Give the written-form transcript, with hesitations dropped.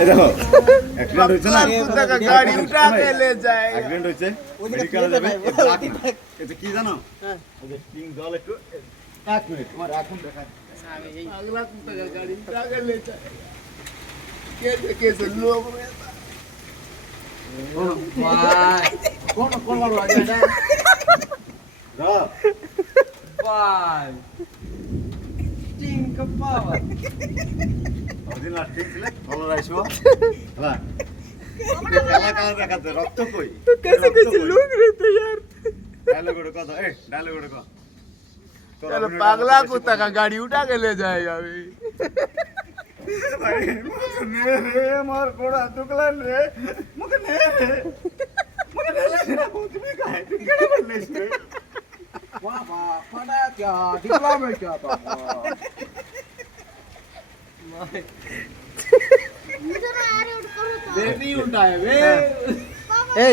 এই দেখো অ্যাক্সিডেন্ট হয়েছে না कुत्ता का गाड़ी उठा के ले जाएगा অ্যাক্সিডেন্ট হয়েছে মেডিকেল যাবে এটা কি জানো ওই যে টিং জল একটু এক মিনিট তোমার এখন দেখা अगला कुत्ता का गाड़ी उठा के ले जाएगा कैसे कैसे लोग रहता ভাই কোন কোন মারো এটা রা ভাই টিঙ্ক পাওয়া অরিজিনাল ঠিক ছিল ভালো রাইছো হলা খেলা খেলা দেখাতে রক্ত কই कैसे कैसे लोग रहते यार ডায়লগ ওটা কথা এই ডায়লগ ওটা কথা चलो पागला कुत्ता का गाड़ी उठा के ले जाएगा अभी भाई নে রে মার কোড়া টুকলা রে মুকে নে রে মুকে নে রে তুমি কাहे तुम केड़ा बोलले रे वाह वाह फटा क्या डिप्लोमा क्या था मुझे ना यार उठ करो तो बेबी उठाए बे ए